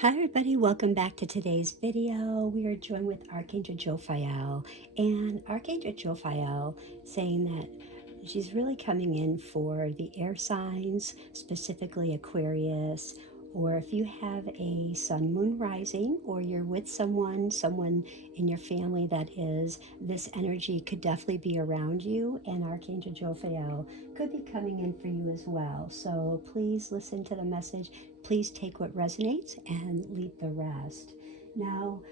Hi everybody, welcome back to today's video. We are joined with Archangel Jophiel, and Archangel Jophiel saying that she's really coming in for the air signs, specifically Aquarius, or if you have a sun moon rising or you're with someone in your family that is, this energy could definitely be around you, and Archangel Jophiel could be coming in for you as well. So please listen to the message. Please take what resonates and leave the rest. Now,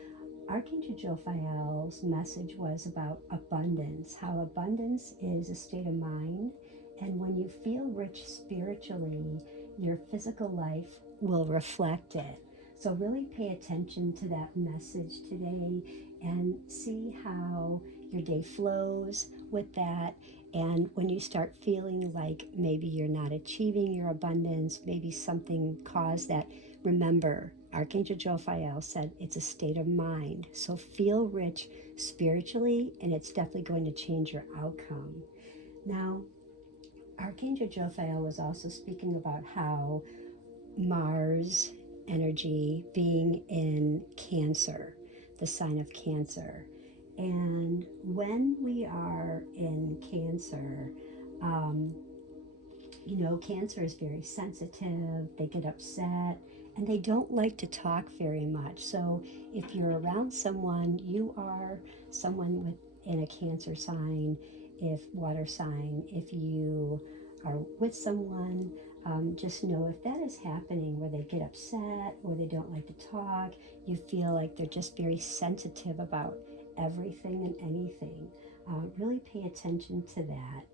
Archangel Jophiel's message was about abundance, how abundance is a state of mind. And when you feel rich spiritually, your physical life will reflect it. So really pay attention to that message today and see how your day flows with that. And when you start feeling like maybe you're not achieving your abundance, maybe something caused that, remember, Archangel Jophiel said it's a state of mind. So feel rich spiritually, and it's definitely going to change your outcome. Now, Archangel Jophiel was also speaking about how Mars energy being in Cancer, the sign of Cancer. And when we are in Cancer, um, Cancer is very sensitive, they get upset, and they don't like to talk very much. So if you're around someone, you are someone in a Cancer sign, if water sign, if you are with someone, just know if that is happening where they get upset or they don't like to talk, you feel like they're just very sensitive about everything and anything. Really pay attention to that.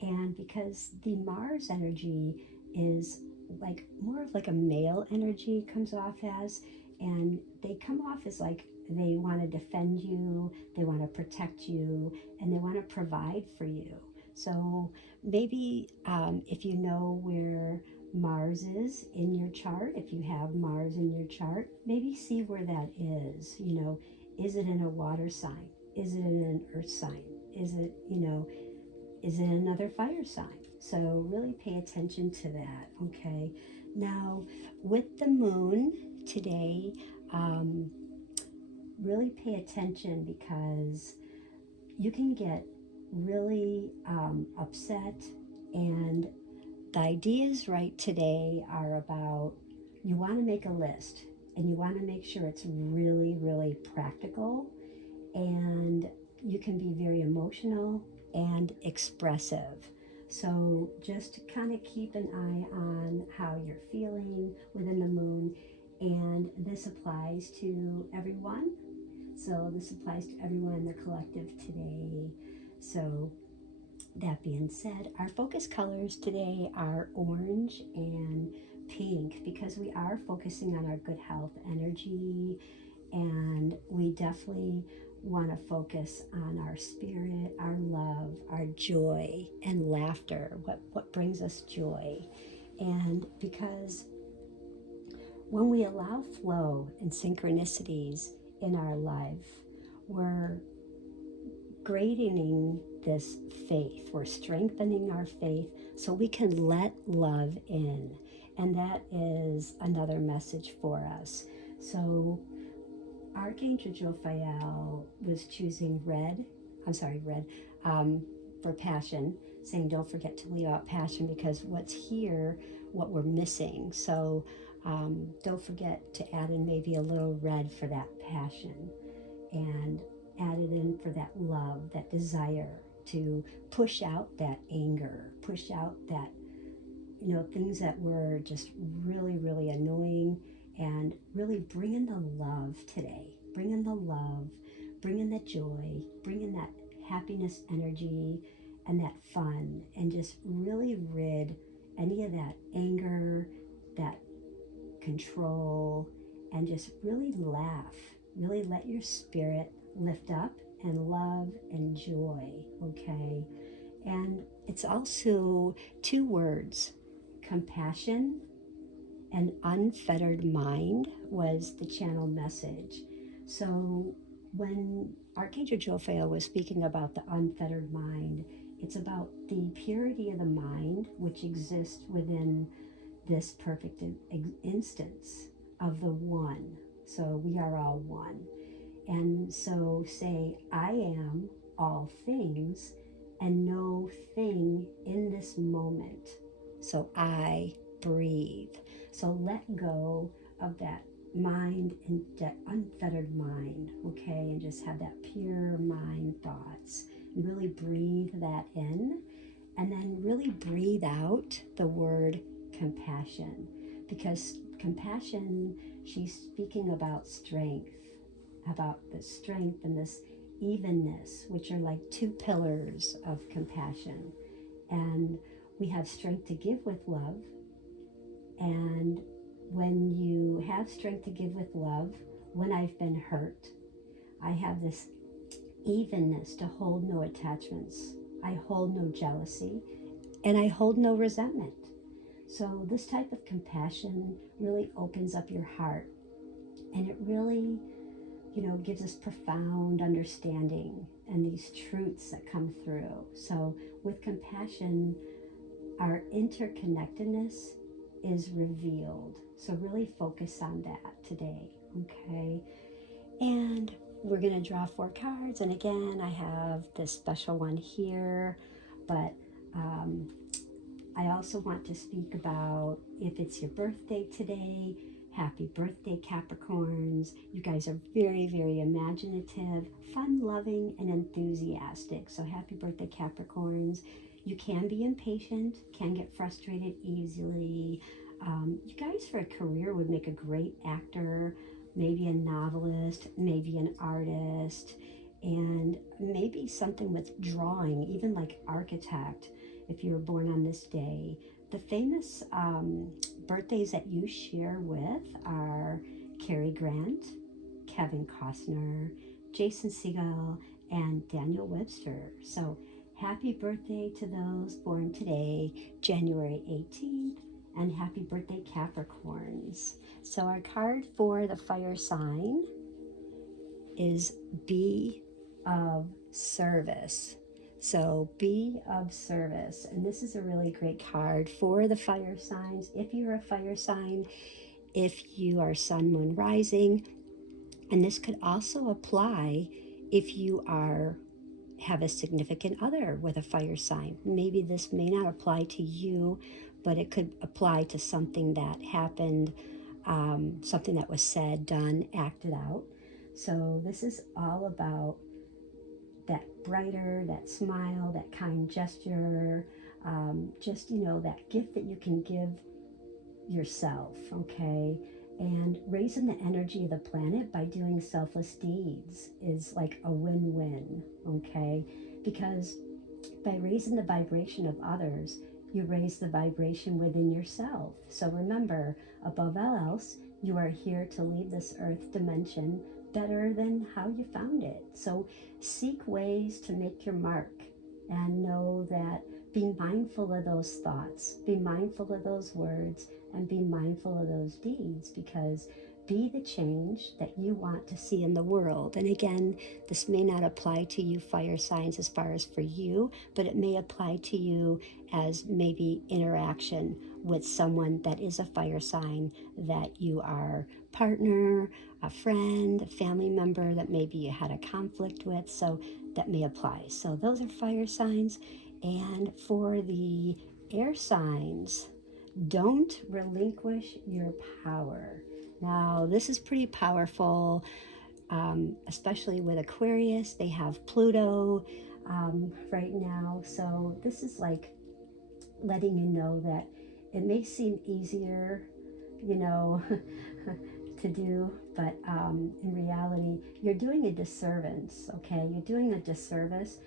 And because the Mars energy is like more of like a male energy comes off as, and they come off as like they want to defend you, they want to protect you, and they want to provide for you. So maybe if you know where Mars is in your chart, if you have Mars in your chart, maybe see where that is. Is it in a water sign? Is it in an earth sign? Is it another fire sign? So really pay attention to that, okay? Now, with the moon today, really pay attention because you can get really upset. And the ideas right today are about, you want to make a list and you want to make sure it's really, really practical, and you can be very emotional and expressive. So just kind of keep an eye on how you're feeling within the moon. And this applies to everyone. So this applies to everyone in the collective today. So that being said, our focus colors today are orange and pink because we are focusing on our good health energy, and we definitely want to focus on our spirit, our love, our joy, and laughter, what brings us joy. And because when we allow flow and synchronicities in our life, we're grading this faith, we're strengthening our faith so we can let love in. And that is another message for us. So Archangel Jophiel was choosing red, for passion, saying don't forget to leave out passion because what's here, what we're missing. So don't forget to add in maybe a little red for that passion, and add it in for that love, that desire to push out that anger, push out that, things that were just really, really annoying, and really bring in the love today. Bring in the love, bring in the joy, bring in that happiness energy and that fun, and just really rid any of that anger, that control, and just really laugh. Really let your spirit lift up and love and joy, okay? And it's also two words, compassion and unfettered mind was the channel message. So when Archangel Jophiel was speaking about the unfettered mind, it's about the purity of the mind which exists within this perfect instance of the one. So we are all one. And so say, I am all things and no thing in this moment. So I breathe. So let go of that mind and that unfettered mind, okay? And just have that pure mind thoughts. And really breathe that in. And then really breathe out the word compassion. Because compassion, she's speaking about strength, about the strength and this evenness, which are like two pillars of compassion. And we have strength to give with love. And when you have strength to give with love, when I've been hurt, I have this evenness to hold no attachments. I hold no jealousy and I hold no resentment. So this type of compassion really opens up your heart, and it really, gives us profound understanding and these truths that come through. So with compassion, our interconnectedness is revealed. So really focus on that today, okay? And we're going to draw 4 cards. And again, I have this special one here, but I also want to speak about, if it's your birthday today, happy birthday, Capricorns. You guys are very, very imaginative, fun-loving, and enthusiastic. So happy birthday, Capricorns. You can be impatient, can get frustrated easily. You guys for a career would make a great actor, maybe a novelist, maybe an artist, and maybe something with drawing, even like architect, if you were born on this day. The famous birthdays that you share with are Cary Grant, Kevin Costner, Jason Segel, and Daniel Webster. So happy birthday to those born today, January 18th, and happy birthday, Capricorns. So our card for the fire sign is Be of Service. So be of service. And this is a really great card for the fire signs. If you're a fire sign, if you are sun, moon, rising, and this could also apply if you have a significant other with a fire sign. Maybe this may not apply to you, but it could apply to something that happened, something that was said, done, acted out. So this is all about that brighter, that smile, that kind gesture, just, that gift that you can give yourself, okay? And raising the energy of the planet by doing selfless deeds is like a win-win, okay? Because by raising the vibration of others, you raise the vibration within yourself. So remember, above all else, you are here to leave this earth dimension better than how you found it. So seek ways to make your mark, and know that, be mindful of those thoughts, be mindful of those words, and be mindful of those deeds, because be the change that you want to see in the world. And again, this may not apply to you fire signs as far as for you, but it may apply to you as maybe interaction with someone that is a fire sign that you are partner, a friend, a family member that maybe you had a conflict with. So that may apply. So those are fire signs. And for the air signs, don't relinquish your power. Now, this is pretty powerful, especially with Aquarius. They have Pluto right now. So this is like letting you know that it may seem easier, to do, but in reality, you're doing a disservice, okay? You're doing a disservice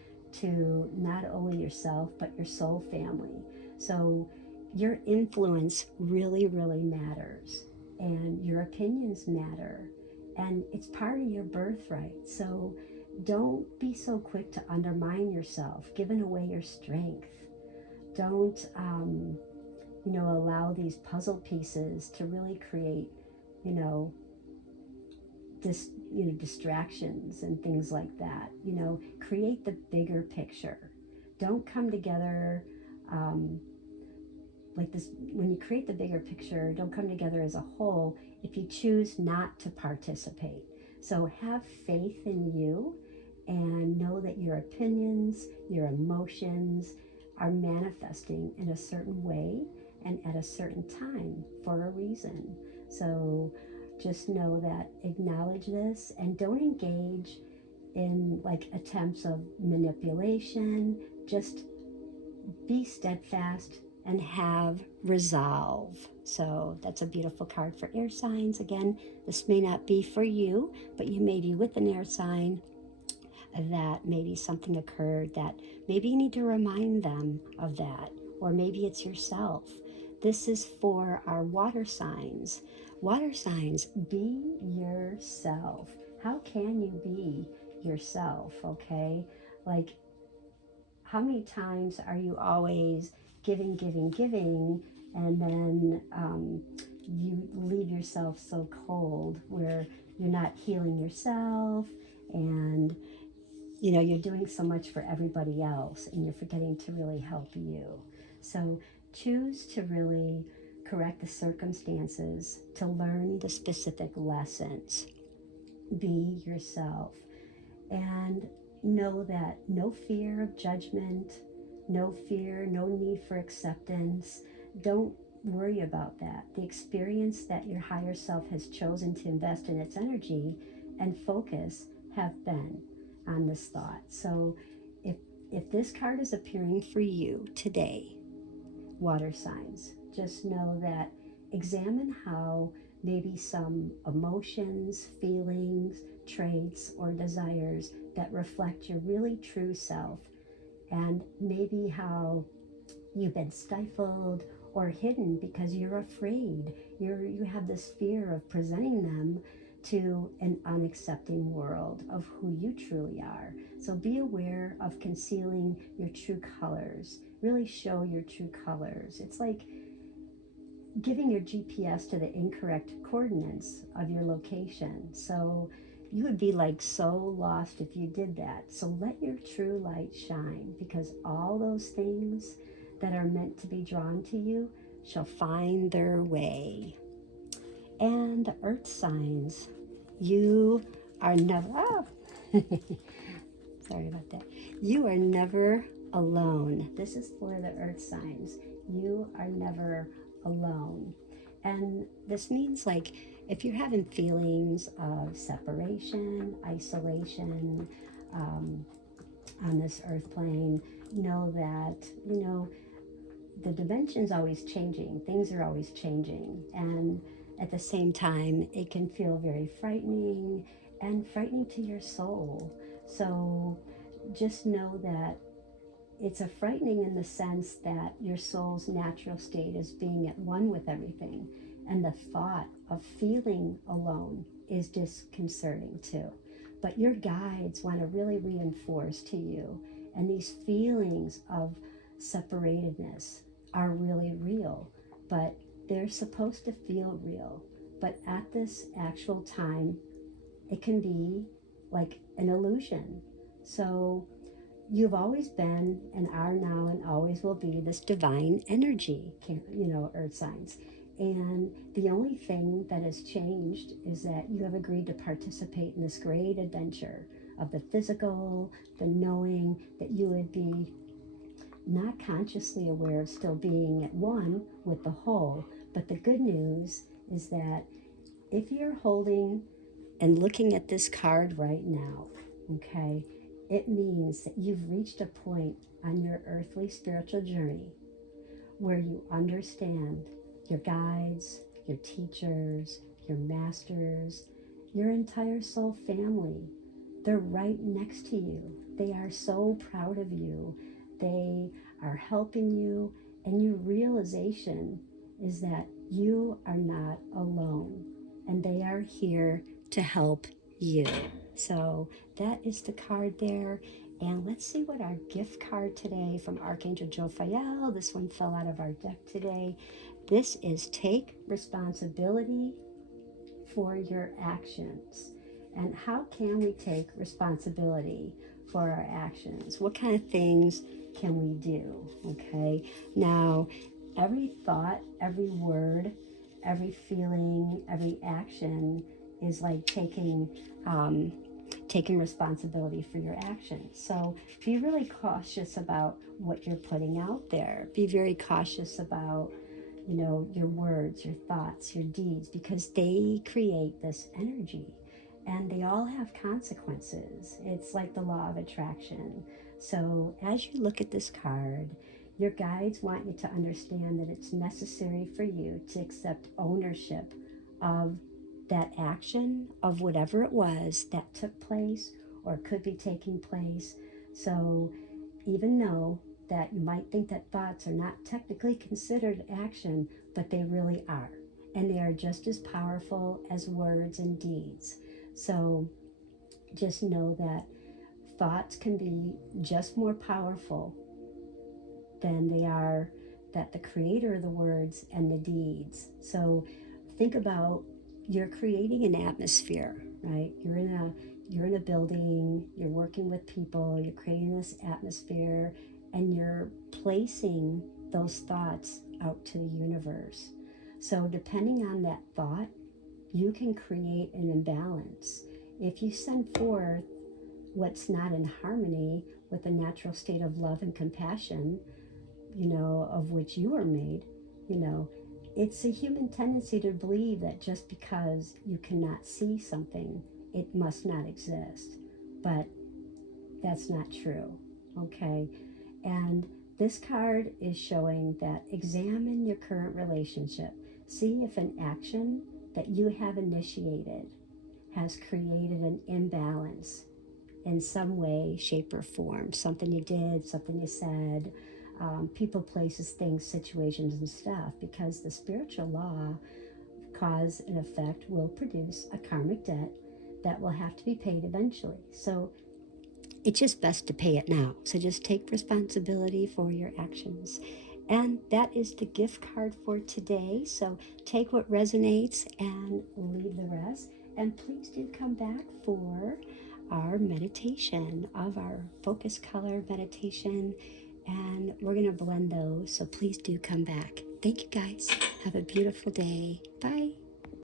to not only yourself, but your soul family. So your influence really, really matters, and your opinions matter, and it's part of your birthright. So don't be so quick to undermine yourself, giving away your strength. Don't, allow these puzzle pieces to really create, distractions and things like that. Create the bigger picture. Don't come together like this. When you create the bigger picture, don't come together as a whole if you choose not to participate. So have faith in you and know that your opinions, your emotions are manifesting in a certain way and at a certain time for a reason. So just know that, acknowledge this, and don't engage in like attempts of manipulation. Just be steadfast and have resolve. So that's a beautiful card for air signs. Again, this may not be for you, but you may be with an air sign that maybe something occurred that maybe you need to remind them of that, or maybe it's yourself. This is for our water signs. Water signs, be yourself. How can you be yourself? Okay, like, how many times are you always giving, giving, giving, and then you leave yourself so cold where you're not healing yourself, and you're doing so much for everybody else and you're forgetting to really help you. So choose to really correct the circumstances to learn the specific lessons. Be yourself. And know that no fear of judgment, no fear, no need for acceptance. Don't worry about that. The experience that your higher self has chosen to invest in its energy and focus have been on this thought. So if this card is appearing for you today, water signs, just know that, examine how maybe some emotions, feelings, traits, or desires that reflect your really true self, and maybe how you've been stifled or hidden because you're afraid. You have this fear of presenting them to an unaccepting world of who you truly are. So be aware of concealing your true colors. Really show your true colors. It's like giving your GPS to the incorrect coordinates of your location. So you would be like so lost if you did that. So let your true light shine, because all those things that are meant to be drawn to you shall find their way. And the earth signs, you are never, sorry about that. You are never alone. This is for the earth signs. You are never alone. And this means, like, if you're having feelings of separation, isolation, on this earth plane, know that, the dimension's always changing. Things are always changing. And at the same time, it can feel very frightening and frightening to your soul. So just know that it's a frightening in the sense that your soul's natural state is being at one with everything. And the thought of feeling alone is disconcerting too. But your guides want to really reinforce to you, and these feelings of separatedness are really real, but they're supposed to feel real. But at this actual time, it can be like an illusion. So you've always been and are now and always will be this divine energy, earth signs. And the only thing that has changed is that you have agreed to participate in this great adventure of the physical, the knowing that you would be not consciously aware of still being at one with the whole. But the good news is that if you're holding and looking at this card right now, okay, it means that you've reached a point on your earthly spiritual journey where you understand your guides, your teachers, your masters, your entire soul family. They're right next to you. They are so proud of you. They are helping you, and your realization is that you are not alone, and they are here to help you. So that is the card there. And let's see what our gift card today from Archangel Jophiel. This one fell out of our deck today. This is take responsibility for your actions. And how can we take responsibility for our actions? What kind of things can we do? Okay. Now, every thought, every word, every feeling, every action is like taking responsibility for your actions. So be really cautious about what you're putting out there. Be very cautious about, your words, your thoughts, your deeds, because they create this energy and they all have consequences. It's like the law of attraction. So as you look at this card, your guides want you to understand that it's necessary for you to accept ownership of that action, of whatever it was that took place or could be taking place. So even though that you might think that thoughts are not technically considered action, but they really are. And they are just as powerful as words and deeds. So just know that thoughts can be just more powerful than they are that the creator of the words and the deeds. So think about, you're creating an atmosphere, right? You're in a building, you're working with people, you're creating this atmosphere, and you're placing those thoughts out to the universe. So depending on that thought, you can create an imbalance. If you send forth what's not in harmony with the natural state of love and compassion, of which you are made, it's a human tendency to believe that just because you cannot see something, it must not exist. But that's not true, okay? And this card is showing that examine your current relationship. See if an action that you have initiated has created an imbalance in some way, shape, or form. Something you did, something you said, people, places, things, situations, and stuff. Because the spiritual law, cause and effect, will produce a karmic debt that will have to be paid eventually. So it's just best to pay it now. So just take responsibility for your actions. And that is the gift card for today. So take what resonates and leave the rest. And please do come back for our meditation, of our focus color meditation. And we're going to blend those. So please do come back. Thank you guys. Have a beautiful day. Bye.